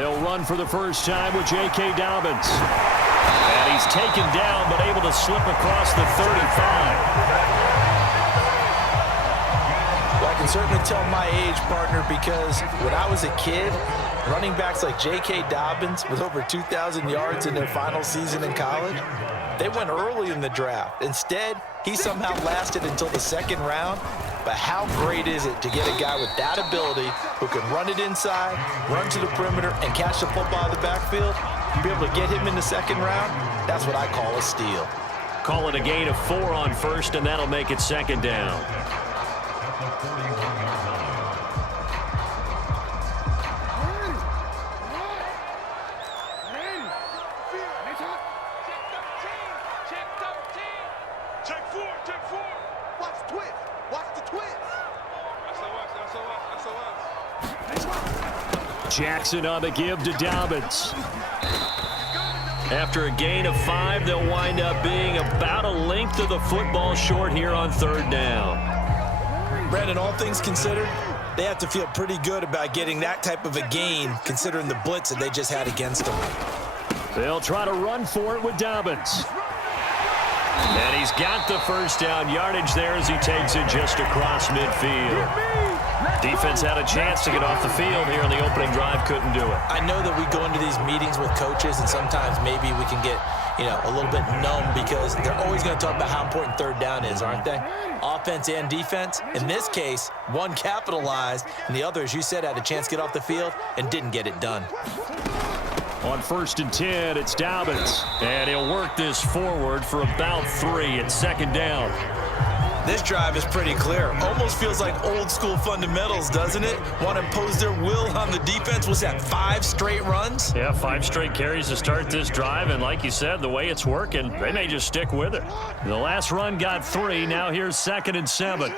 They'll run for the first time with J.K. Dobbins. And he's taken down, but able to slip across the 35. Well, I can certainly tell my age, partner, because when I was a kid, running backs like J.K. Dobbins with over 2,000 yards in their final season in college, they went early in the draft. Instead, he somehow lasted until the second round. But how great is it to get a guy with that ability who can run it inside, run to the perimeter, and catch the football in the backfield? Be able to get him in the second round? That's what I call a steal. Call it a gain of 4 on first, and that'll make it second down. Jackson on the give to Dobbins. After a gain of 5, they'll wind up being about a length of the football short here on third down. Brandon, all things considered, they have to feel pretty good about getting that type of a gain considering the blitz that they just had against them. They'll try to run for it with Dobbins. And he's got the first down yardage there as he takes it just across midfield. Defense had a chance to get off the field here in the opening drive, couldn't do it. I know that we go into these meetings with coaches, and sometimes maybe we can get, a little bit numb because they're always going to talk about how important third down is, aren't they? Offense and defense. In this case, one capitalized, and the other, as you said, had a chance to get off the field and didn't get it done. On 1st and 10, it's Dobbins. And he'll work this forward for about 3 at second down. This drive is pretty clear. Almost feels like old school fundamentals, doesn't it? Want to impose their will on the defense. Was that 5 straight runs? Yeah, 5 straight carries to start this drive. And like you said, the way it's working, they may just stick with it. The last run got 3. Now here's 2nd and 7.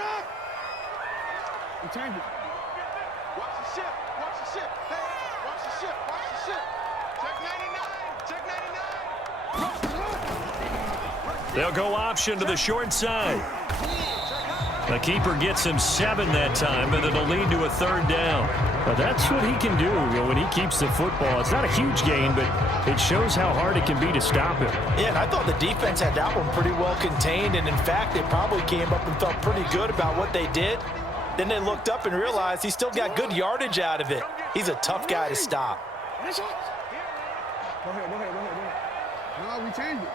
They'll go option to the short side. The keeper gets him 7 that time, but it'll lead to a third down. But that's what he can do when he keeps the football. It's not a huge gain, but it shows how hard it can be to stop him. Yeah, and I thought the defense had that one pretty well contained, and in fact, they probably came up and felt pretty good about what they did. Then they looked up and realized he still got good yardage out of it. He's a tough guy to stop. Go ahead. No, we changed it.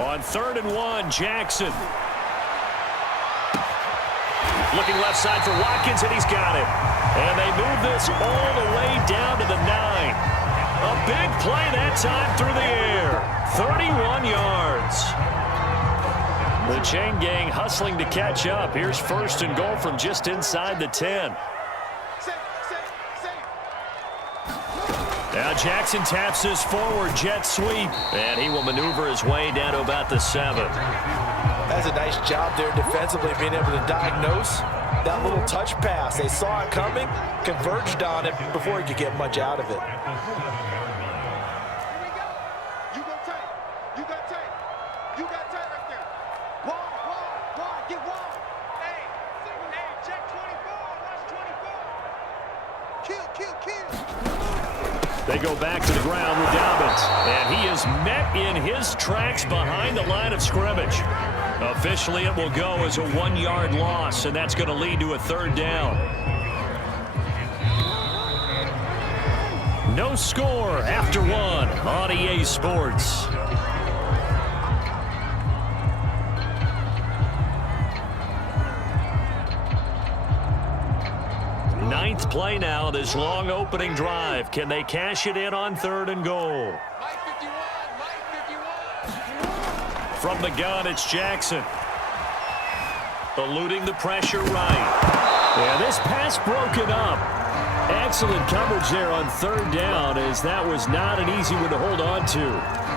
On 3rd and 1, Jackson. Looking left side for Watkins, and he's got it. And they move this all the way down to the 9. A big play that time through the air. 31 yards. The chain gang hustling to catch up. Here's 1st and goal from just inside the 10. Now Jackson taps this forward jet sweep, and he will maneuver his way down to about the 7. That's a nice job there defensively, being able to diagnose that little touch pass. They saw it coming, converged on it before he could get much out of it. They go back to the ground with Dobbins, and he is met in his tracks behind the line of scrimmage. Officially, it will go as a 1-yard loss, and that's going to lead to a third down. No score after 1 on EA Sports. Ninth play now, this long opening drive. Can they cash it in on 3rd and goal? From the gun, it's Jackson. Eluding the pressure right. Yeah, this pass broken up. Excellent coverage there on 3rd down, as that was not an easy one to hold on to.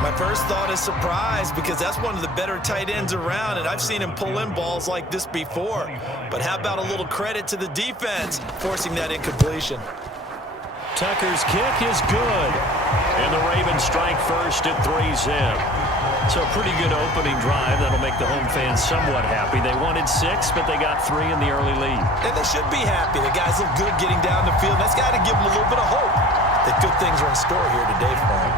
My first thought is surprise, because that's one of the better tight ends around, and I've seen him pull in balls like this before. But how about a little credit to the defense forcing that incompletion? Tucker's kick is good. And the Ravens strike first at 3-zip. So a pretty good opening drive. That'll make the home fans somewhat happy. They wanted 6, but they got 3 in the early lead. And they should be happy. The guys look good getting down the field. That's got to give them a little bit of hope that good things are in store here today for them.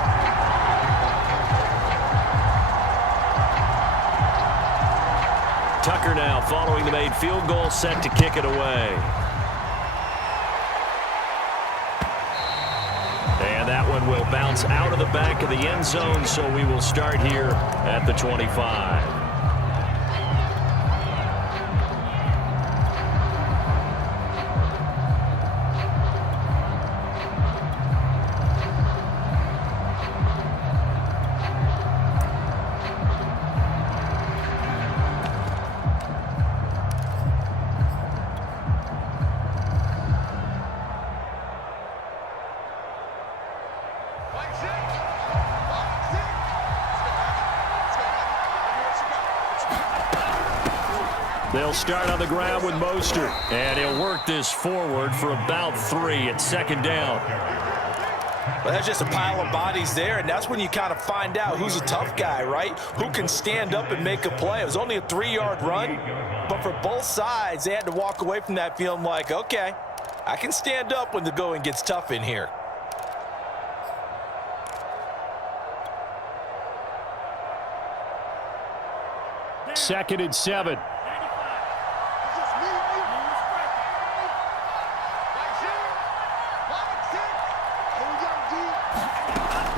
Tucker now following the made field goal, set to kick it away. And that one will bounce out of the back of the end zone, so we will start here at the 25. They'll start on the ground with Mostert, and he'll work this forward for about 3 at second down. Well, that's just a pile of bodies there, and that's when you kind of find out who's a tough guy, right? Who can stand up and make a play. It was only a 3-yard run, but for both sides, they had to walk away from that feeling like, okay, I can stand up when the going gets tough in here. Second and 7.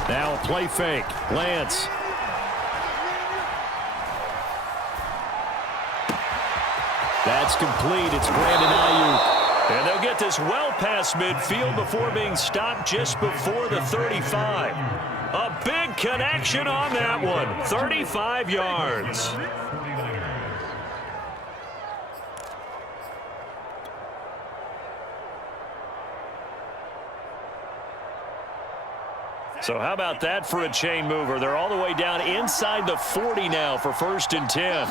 Now a play fake. Lance. That's complete. It's Brandon Ayuk. And they'll get this well past midfield before being stopped just before the 35. A big connection on that one. 35 yards. So how about that for a chain mover? They're all the way down inside the 40 now for 1st and 10.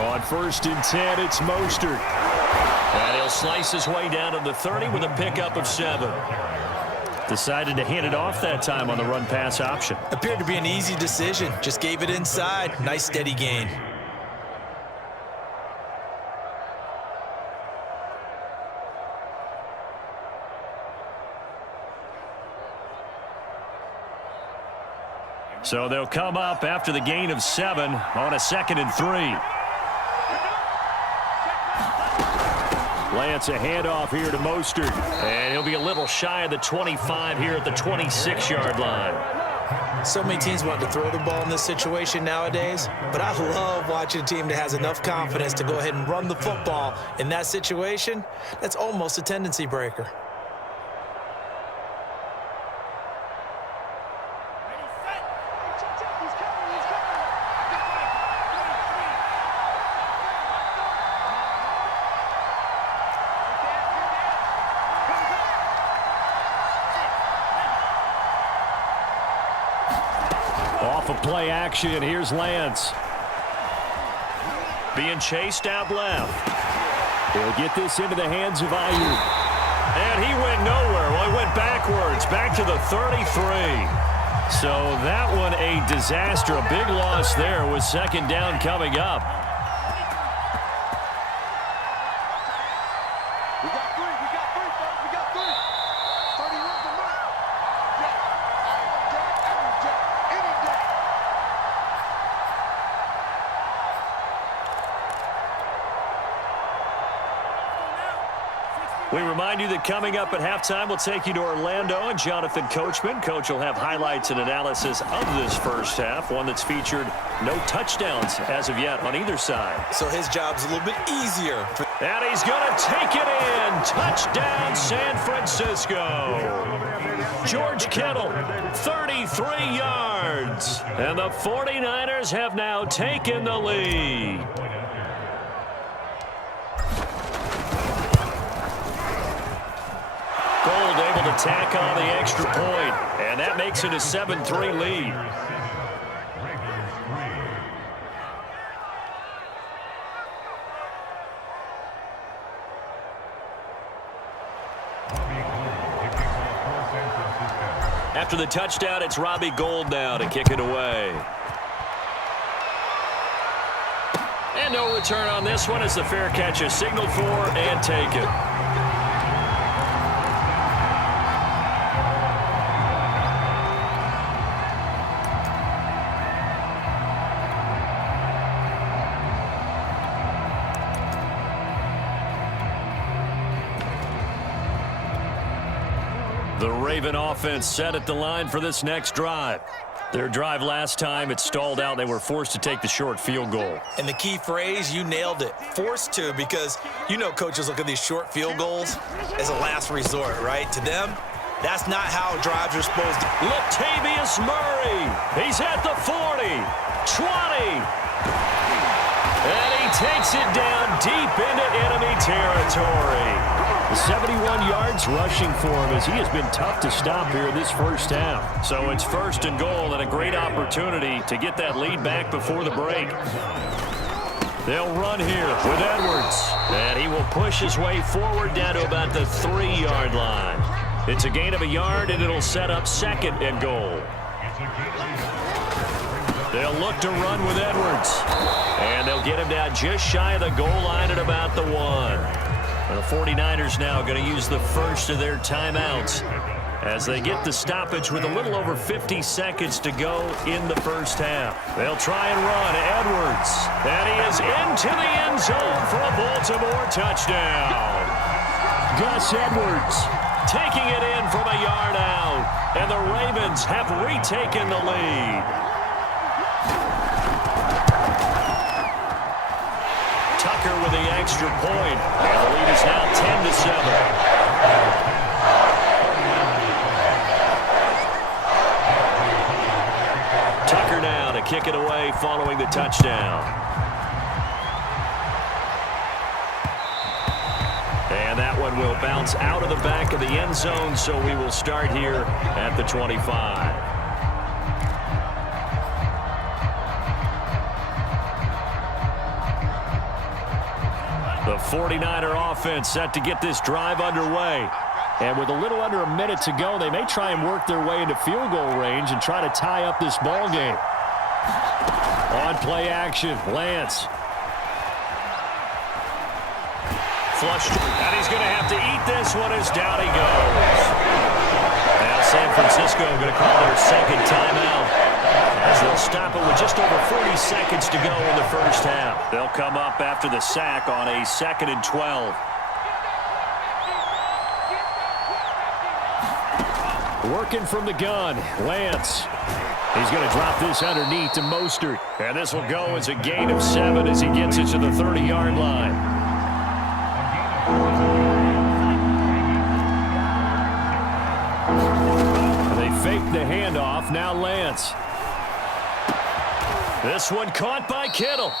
On 1st and 10, it's Mostert. And he'll slice his way down to the 30 with a pickup of 7. Decided to hand it off that time on the run-pass option. Appeared to be an easy decision. Just gave it inside. Nice steady gain. So they'll come up after the gain of 7 on a 2nd and 3. Lance, a handoff here to Mostert. And he'll be a little shy of the 25 here at the 26-yard line. So many teams want to throw the ball in this situation nowadays, but I love watching a team that has enough confidence to go ahead and run the football in that situation. That's almost a tendency breaker. Off of play action, here's Lance. Being chased out left. He'll get this into the hands of Ayuk. And he went nowhere. Well, he went backwards, back to the 33. So that one a disaster. A big loss there with 2nd down coming up. We remind you that coming up at halftime, we'll take you to Orlando and Jonathan Coachman. Coach will have highlights and analysis of this first half, one that's featured no touchdowns as of yet on either side. So his job's a little bit easier. And he's going to take it in. Touchdown, San Francisco. George Kittle, 33 yards. And the 49ers have now taken the lead. Gold able to tack on the extra point, and that makes it a 7-3 lead. after the touchdown, it's Robbie Gould now to kick it away. And no return on this one as the fair catch is signaled for and taken. The Raven offense set at the line for this next drive. Their drive last time, it stalled out. They were forced to take the short field goal. And the key phrase, you nailed it, forced to, because you know coaches look at these short field goals as a last resort, right? To them, that's not how drives are supposed to. Latavius Murray, he's at the 40, 20, and he takes it down deep into enemy territory. 71 yards rushing for him as he has been tough to stop here this first half. So it's 1st and goal and a great opportunity to get that lead back before the break. They'll run here with Edwards, and he will push his way forward down to about the 3-yard line. It's a gain of a yard, and it'll set up 2nd and goal. They'll look to run with Edwards, and they'll get him down just shy of the goal line at about the 1. The 49ers now going to use the first of their timeouts as they get the stoppage with a little over 50 seconds to go in the first half. They'll try and run. Edwards, and he is into the end zone for a Baltimore touchdown. Gus Edwards taking it in from a yard out, and the Ravens have retaken the lead. Tucker with the extra point, and the lead is now 10-7. Tucker now to kick it away following the touchdown. And that one will bounce out of the back of the end zone, so we will start here at the 25. The 49er offense set to get this drive underway. And with a little under a minute to go, they may try and work their way into field goal range and try to tie up this ball game. On play action, Lance. Flushed, and he's going to have to eat this one as down he goes. Now San Francisco going to call their 2nd timeout, as they'll stop it with just over 40 seconds to go in the first half. They'll come up after the sack on a 2nd and 12. Working from the gun, Lance. He's going to drop this underneath to Mostert. And this will go as a gain of 7 as he gets it to the 30-yard line. They fake the handoff. Now Lance. This one caught by Kittle.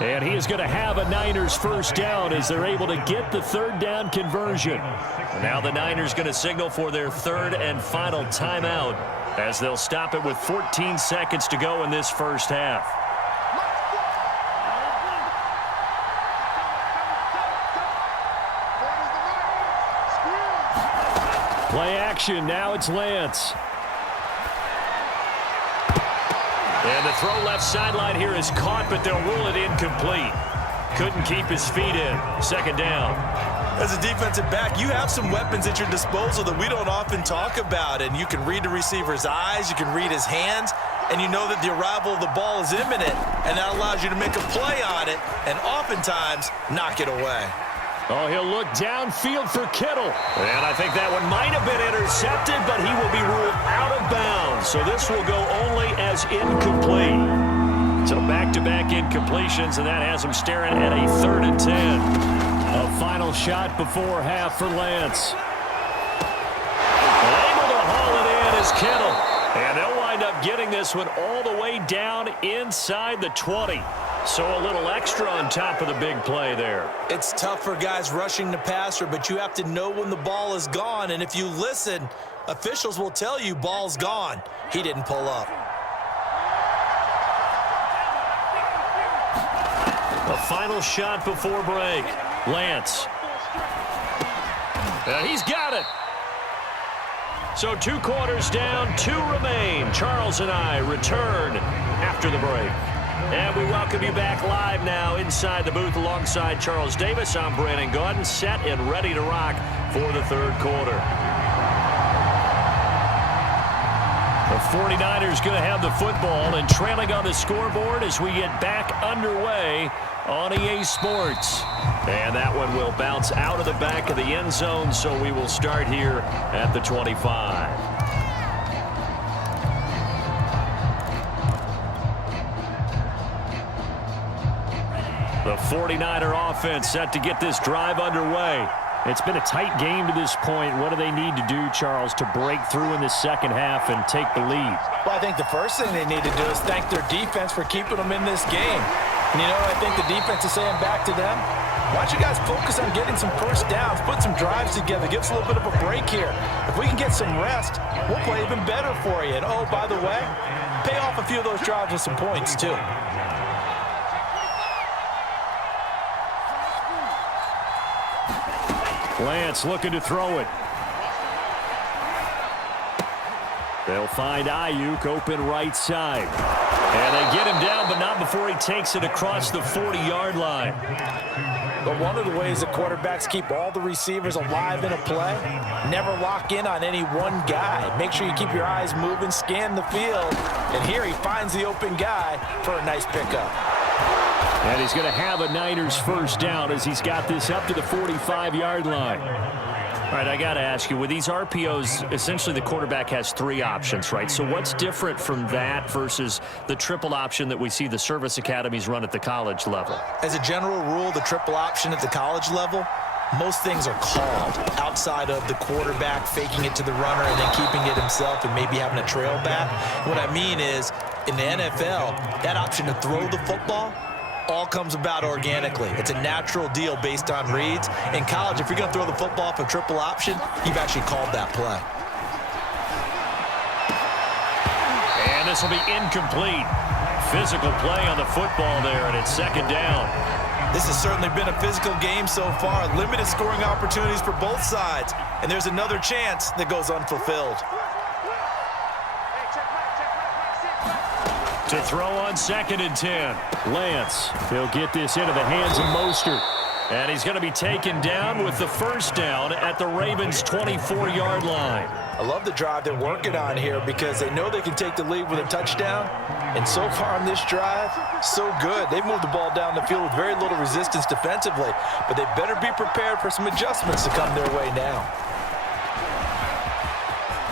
And he is going to have a Niners first down as they're able to get the 3rd down conversion. Now the Niners going to signal for their 3rd and final timeout as they'll stop it with 14 seconds to go in this first half. Play action. Now it's Lance. And the throw left sideline here is caught, but they'll rule it incomplete. Couldn't keep his feet in. 2nd down. As a defensive back, you have some weapons at your disposal that we don't often talk about. And you can read the receiver's eyes, you can read his hands, and you know that the arrival of the ball is imminent. And that allows you to make a play on it and oftentimes knock it away. Oh, he'll look downfield for Kittle. And I think that one might have been intercepted, but he will be ruled out of bounds. So this will go only as incomplete. So back-to-back incompletions, and that has him staring at a 3rd and 10. A final shot before half for Lance. Able to haul it in is Kittle. And they'll wind up getting this one all the way down inside the 20. So a little extra on top of the big play there. It's tough for guys rushing the passer, but you have to know when the ball is gone. And if you listen, officials will tell you ball's gone. He didn't pull up. A final shot before break. Lance. He's got it. So 2 quarters down, 2 remain. Charles and I return after the break. And we welcome you back live now inside the booth alongside Charles Davis. I'm Brandon Gaudin, set and ready to rock for the 3rd quarter. The 49ers going to have the football and trailing on the scoreboard as we get back underway on EA Sports. And that one will bounce out of the back of the end zone, so we will start here at the 25. The 49er offense set to get this drive underway. It's been a tight game to this point. What do they need to do, Charles, to break through in the second half and take the lead? Well, I think the first thing they need to do is thank their defense for keeping them in this game. And, you know, I think the defense is saying back to them, why don't you guys focus on getting some first downs, put some drives together, give us a little bit of a break here. If we can get some rest, we'll play even better for you. And, oh, by the way, pay off a few of those drives with some points, too. Lance looking to throw it. They'll find Ayuk open right side. And they get him down, but not before he takes it across the 40-yard line. But one of the ways the quarterbacks keep all the receivers alive in a play, never lock in on any one guy. Make sure you keep your eyes moving, scan the field. And here he finds the open guy for a nice pickup. And he's going to have a Niners first down as he's got this up to the 45-yard line. All right, I got to ask you, with these RPOs, essentially the quarterback has 3 options, right? So what's different from that versus the triple option that we see the service academies run at the college level? As a general rule, the triple option at the college level, most things are called outside of the quarterback faking it to the runner and then keeping it himself and maybe having a trail back. What I mean is, in the NFL, that option to throw the football all comes about organically. It's a natural deal based on reads. In college, if you're going to throw the football for triple option, you've actually called that play. And this will be incomplete. Physical play on the football there, and it's 2nd down. This has certainly been a physical game so far. Limited scoring opportunities for both sides. And there's another chance that goes unfulfilled. To throw on 2nd and 10. Lance, he'll get this into the hands of Mostert. And he's going to be taken down with the first down at the Ravens' 24-yard line. I love the drive they're working on here because they know they can take the lead with a touchdown. And so far on this drive, so good. They've moved the ball down the field with very little resistance defensively. But they better be prepared for some adjustments to come their way now.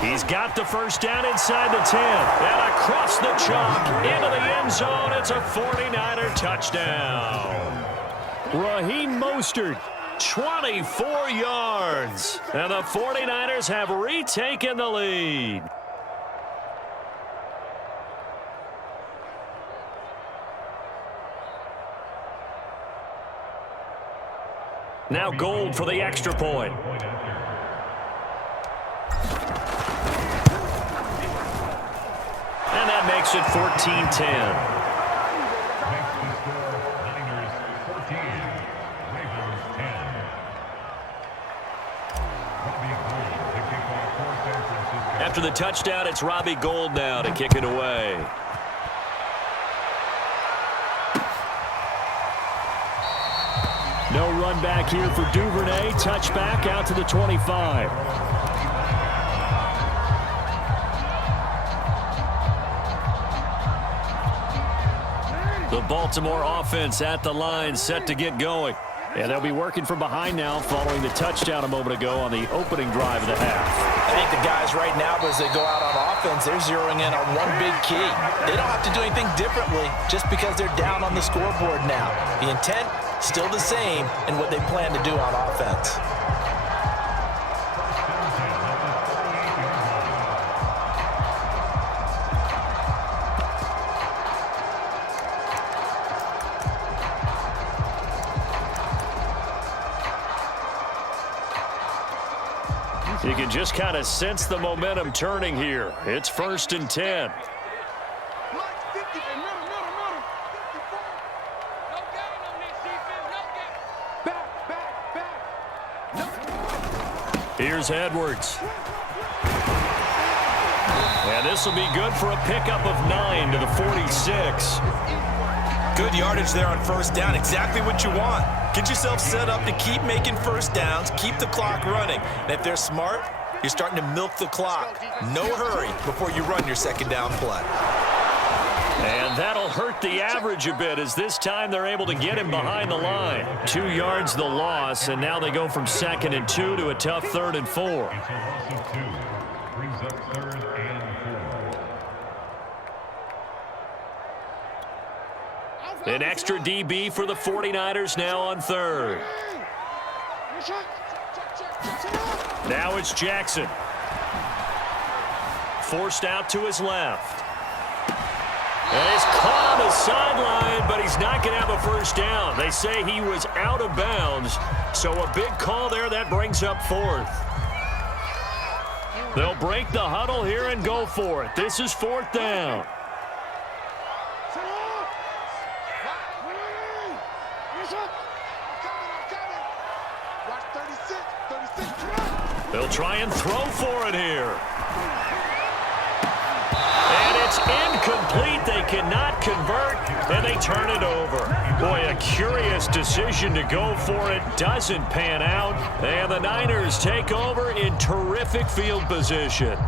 He's got the first down inside the 10. And across the chalk into the end zone. It's a 49er touchdown. Raheem Mostert, 24 yards. And the 49ers have retaken the lead. Now Gold for the extra point. And that makes it 14-10. After the touchdown, it's Robbie Gould now to kick it away. No run back here for Duvernay. Touchback out to the 25. The Baltimore offense at the line, set to get going. And they'll be working from behind now following the touchdown a moment ago on the opening drive of the half. I think the guys right now, as they go out on offense, they're zeroing in on one big key. They don't have to do anything differently just because they're down on the scoreboard now. The intent, still the same in what they plan to do on offense. You can just kind of sense the momentum turning here. It's 1st and 10. Here's Edwards. And this will be good for a pickup of 9 to the 46. Good yardage there on first down. Exactly what you want. Get yourself set up to keep making first downs, keep the clock running. And if they're smart, you're starting to milk the clock. No hurry before you run your second down play. And that'll hurt the average a bit as this time they're able to get him behind the line. 2 yards the loss, and now they go from 2nd and 2 to a tough 3rd and 4. An extra DB for the 49ers now on 3rd. Now it's Jackson. Forced out to his left. And he's caught on the sideline, but he's not going to have a first down. They say he was out of bounds, so a big call there. That brings up 4th. They'll break the huddle here and go for it. This is 4th down. They'll try and throw for it here. And it's incomplete. They cannot convert, and they turn it over. Boy, a curious decision to go for it. Doesn't pan out, and the Niners take over in terrific field position.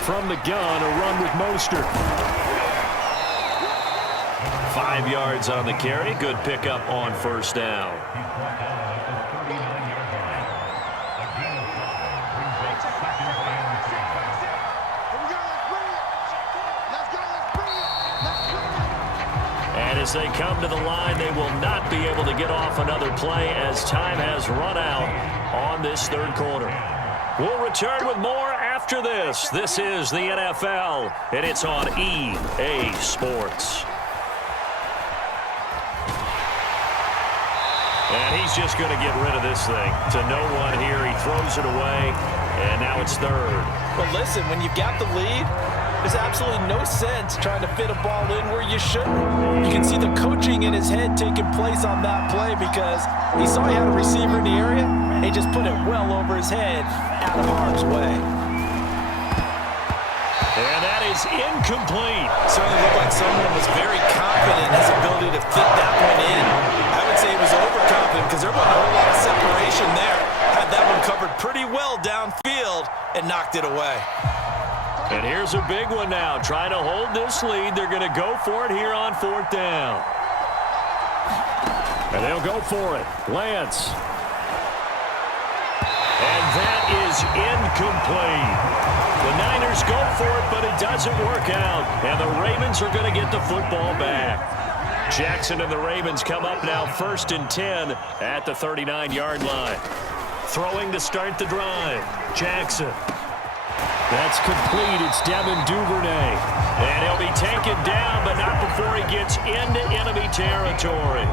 From the gun, a run with Mostert. 5 yards on the carry. Good pickup on first down. And as they come to the line, they will not be able to get off another play as time has run out on this 3rd quarter. We'll return with more after this. This is the NFL, and it's on EA Sports. And he's just going to get rid of this thing to no one here. He throws it away, and now it's 3rd. But listen, when you've got the lead, there's absolutely no sense trying to fit a ball in where you shouldn't. You can see the coaching in his head taking place on that play because he saw he had a receiver in the area, and he just put it well over his head out of harm's way. And that is incomplete. Certainly looked like someone was very confident in his ability to fit that one in. I would say he was overconfident because there wasn't a whole lot of separation there. Had that one covered pretty well downfield and knocked it away. And here's a big one now. Trying to hold this lead. They're going to go for it here on 4th down. And they'll go for it. Lance. And that is incomplete. The Niners go for it, but it doesn't work out. And the Ravens are going to get the football back. Jackson and the Ravens come up now 1st and 10 at the 39-yard line. Throwing to start the drive. Jackson. That's complete. It's Devin Duvernay. And he'll be taken down, but not before he gets into enemy territory.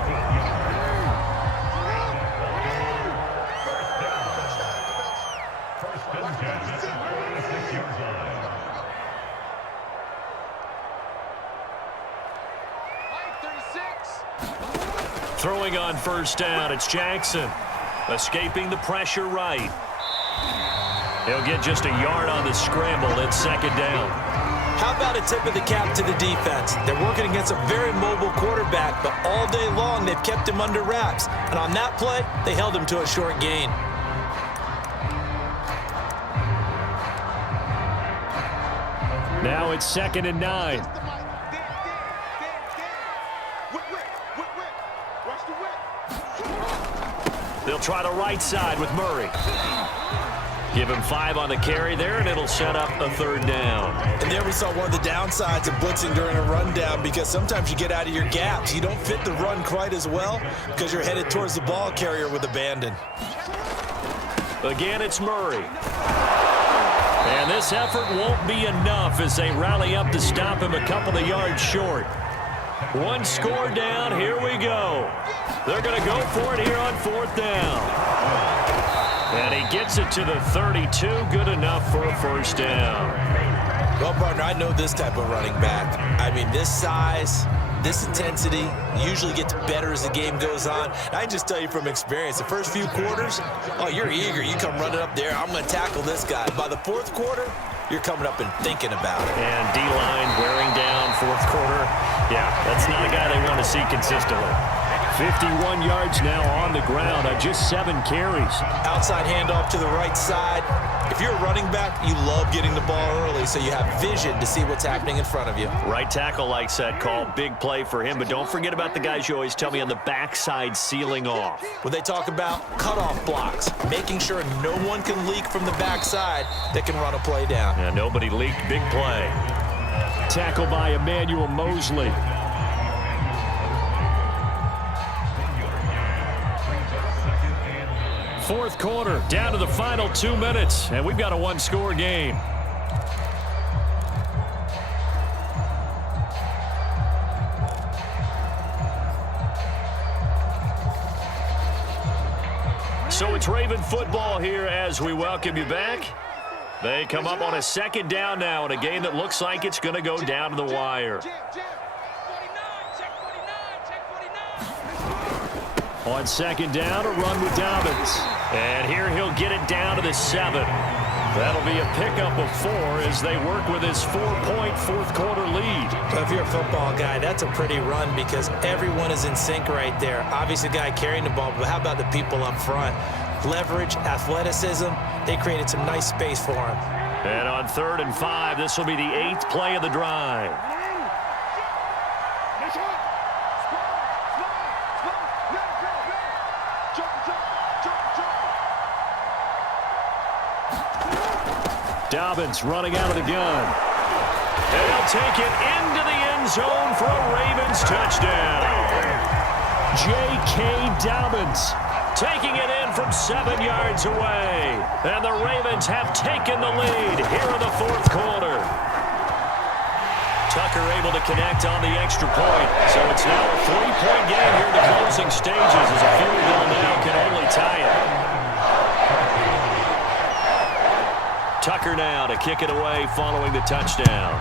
Throwing on first down, it's Jackson. Escaping the pressure right. He'll get just a yard on the scramble. It's 2nd down. How about a tip of the cap to the defense? They're working against a very mobile quarterback, but all day long they've kept him under wraps. And on that play, they held him to a short gain. Now it's 2nd and 9. They'll try the right side with Murray. Give him 5 on the carry there, and it'll set up a 3rd down. And there we saw one of the downsides of blitzing during a rundown because sometimes you get out of your gaps. You don't fit the run quite as well because you're headed towards the ball carrier with abandon. Again, it's Murray. And this effort won't be enough as they rally up to stop him a couple of yards short. 1 score down. Here we go. They're going to go for it here on 4th down. And he gets it to the 32. Good enough for a first down. Well, partner, I know this type of running back. I mean, this size, this intensity usually gets better as the game goes on. And I can just tell you from experience, the first few quarters, oh, you're eager. You come running up there, I'm going to tackle this guy. By the fourth quarter, you're coming up and thinking about it. And D-line wearing down fourth quarter. Yeah, that's not a guy they want to see consistently. 51 yards now on the ground on just 7 carries. Outside handoff to the right side. If you're a running back, you love getting the ball early so you have vision to see what's happening in front of you. Right tackle likes that call. Big play for him. But don't forget about the guys you always tell me on the backside sealing off. When they talk about cutoff blocks, making sure no one can leak from the backside that can run a play down. Yeah, nobody leaked. Big play. Tackle by Emmanuel Mosley. Fourth quarter, down to the final 2 minutes, and we've got a one-score game. So it's Raven football here as we welcome you back. They come up on a second down now in a game that looks like it's going to go down to the wire. On second down, a run with Dobbins. And here he'll get it down to the 7. That'll be a pickup of 4 as they work with his 4-point fourth quarter lead. So if you're a football guy, that's a pretty run because everyone is in sync right there. Obviously, the guy carrying the ball, but how about the people up front? Leverage, athleticism, they created some nice space for him. And on 3rd and 5, this will be the 8th play of the drive. Dobbins running out of the gun. And he'll take it into the end zone for a Ravens touchdown. J.K. Dobbins taking it in from 7 yards away. And the Ravens have taken the lead here in the fourth quarter. Tucker able to connect on the extra point. So it's now a 3-point game here in the closing stages as a field goal now can only tie it. Tucker now to kick it away following the touchdown.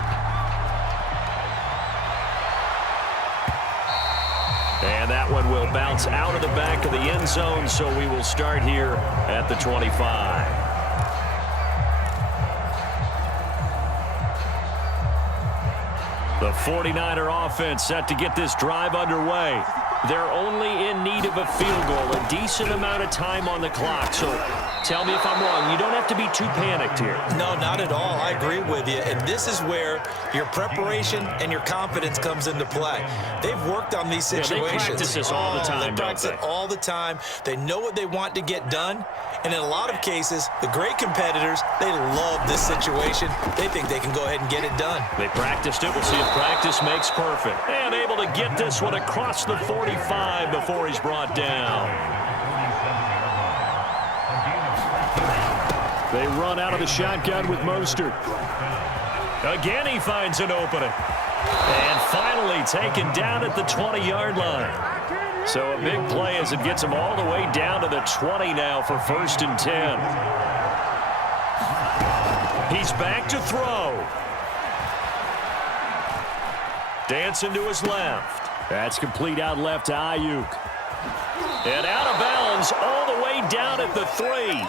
And that one will bounce out of the back of the end zone, so we will start here at the 25. The 49er offense set to get this drive underway. They're only in need of a field goal, a decent amount of time on the clock. So tell me if I'm wrong. You don't have to be too panicked here. No, not at all. I agree with you. And this is where your preparation and your confidence comes into play. They've worked on these situations. Yeah, they practice this all the time, They practice it all the time. They know what they want to get done. And in a lot of cases, the great competitors, they love this situation. They think they can go ahead and get it done. They practiced it. We'll see if practice makes perfect. And able to get this one across the 45 before he's brought down. They run out of the shotgun with Mostert. Again, he finds an opening. And finally taken down at the 20-yard line. So a big play as it gets him all the way down to the 20 now for 1st and 10. He's back to throw. Dancing to his left. That's complete out left to Ayuk. And out of bounds all the way down at the 3.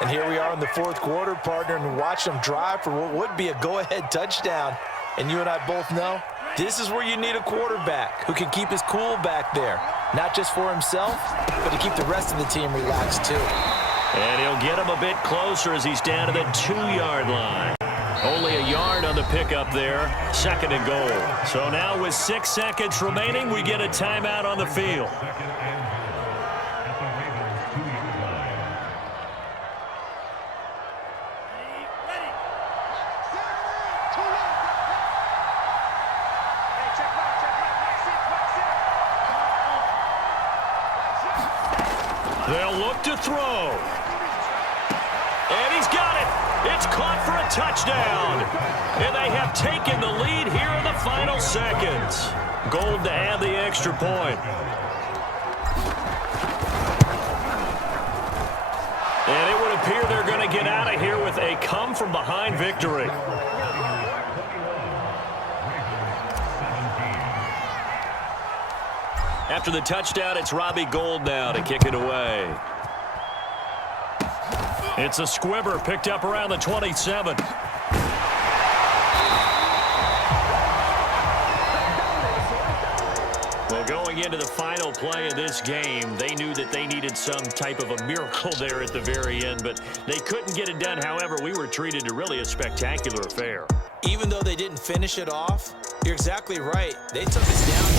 And here we are in the fourth quarter, partner, and watch them drive for what would be a go-ahead touchdown. And you and I both know this is where you need a quarterback who can keep his cool back there. Not just for himself, but to keep the rest of the team relaxed too. And he'll get him a bit closer as he's down to the 2-yard line. Only a yard on the pickup there. 2nd and goal. So now with 6 seconds remaining, we get a timeout on the field. They'll look to throw. And he's got it. It's caught for a touchdown. And they have taken the lead here in the final seconds. Gold to add the extra point. And it would appear they're going to get out of here with a come-from-behind victory. After the touchdown, it's Robbie Gould now to kick it away. It's a squibber picked up around the 27. Well, going into the final play of this game, they knew that they needed some type of a miracle there at the very end, but they couldn't get it done. However, we were treated to really a spectacular affair. Even though they didn't finish it off, you're exactly right. They took us down